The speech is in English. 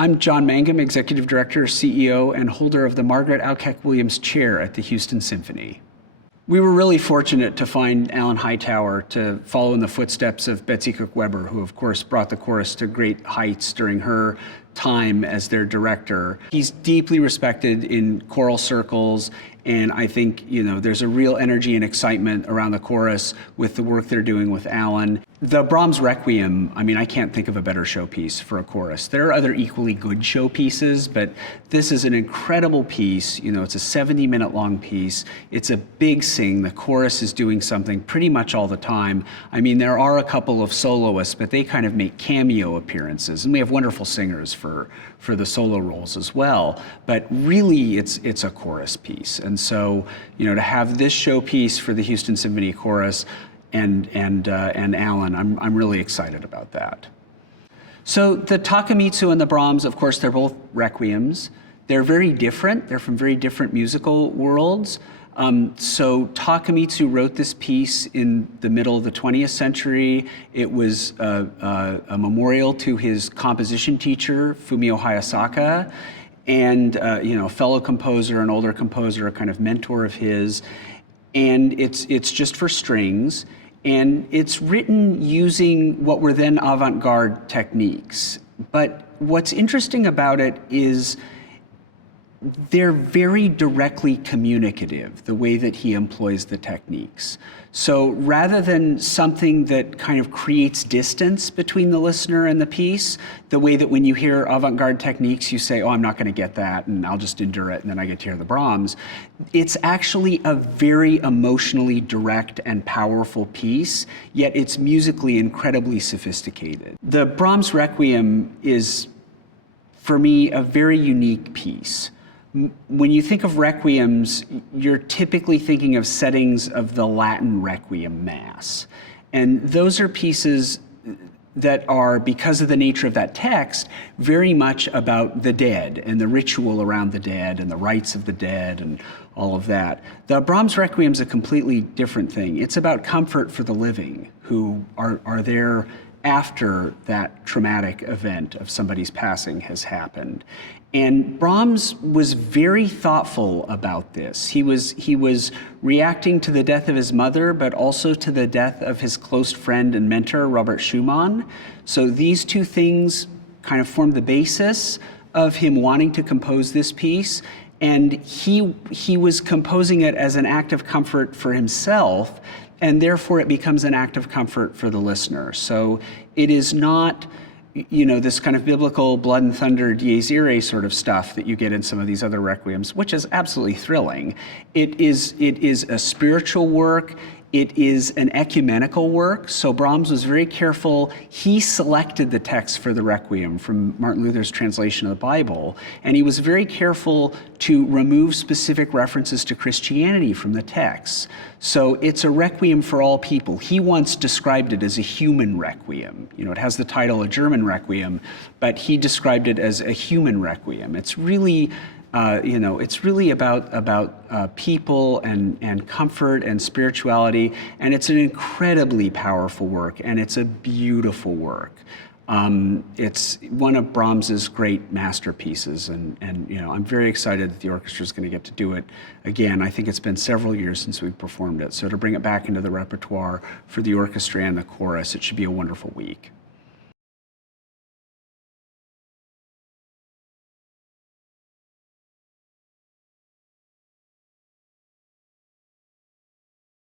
I'm John Mangum, Executive Director, CEO, and holder of the Margaret Alkek Williams Chair at the Houston Symphony. We were really fortunate to find Alan Hightower to follow in the footsteps of Betsy Cook Weber, who of course brought the chorus to great heights during her time as their director. He's deeply respected in choral circles, and I think, there's a real energy and excitement around the chorus with the work they're doing with Alan. The Brahms Requiem, I can't think of a better showpiece for a chorus. There are other equally good showpieces, but this is an incredible piece. It's a 70-minute long piece. It's a big sing. The chorus is doing something pretty much all the time. There are a couple of soloists, but they kind of make cameo appearances, and we have wonderful singers for the solo roles as well. But really, it's a chorus piece. And so, to have this showpiece for the Houston Symphony Chorus and Alan, I'm really excited about that. So the Takemitsu and the Brahms, of course, they're both requiems. They're very different. They're from very different musical worlds. So Takemitsu wrote this piece in the middle of the 20th century. It was a memorial to his composition teacher, Fumio Hayasaka, and a fellow composer, an older composer, a kind of mentor of his. And it's just for strings, and it's written using what were then avant-garde techniques. But what's interesting about it is they're very directly communicative, the way that he employs the techniques. So rather than something that kind of creates distance between the listener and the piece, the way that when you hear avant-garde techniques, you say, oh, I'm not going to get that, and I'll just endure it, and then I get to hear the Brahms. It's actually a very emotionally direct and powerful piece, yet it's musically incredibly sophisticated. The Brahms Requiem is, for me, a very unique piece. When you think of requiems, you're typically thinking of settings of the Latin Requiem Mass. And those are pieces that are, because of the nature of that text, very much about the dead and the ritual around the dead and the rites of the dead and all of that. The Brahms Requiem is a completely different thing. It's about comfort for the living who are there after that traumatic event of somebody's passing has happened. And Brahms was very thoughtful about this. He was reacting to the death of his mother, but also to the death of his close friend and mentor, Robert Schumann. So these two things kind of formed the basis of him wanting to compose this piece. And he was composing it as an act of comfort for himself, and therefore it becomes an act of comfort for the listener. So it is not, this kind of biblical blood and thunder dies irae sort of stuff that you get in some of these other requiems, which is absolutely thrilling. It is a spiritual work. It is an ecumenical work. So Brahms was very careful. He selected the text for the Requiem from Martin Luther's translation of the Bible, and he was very careful to remove specific references to Christianity from the text. So it's a requiem for all people. He once described it as a human requiem. It has the title A German Requiem, but he described it as a human requiem. It's really it's really about people and comfort and spirituality, and it's an incredibly powerful work, and it's a beautiful work. It's one of Brahms's great masterpieces, and I'm very excited that the orchestra is going to get to do it again. I think it's been several years since we've performed it, so to bring it back into the repertoire for the orchestra and the chorus, it should be a wonderful week.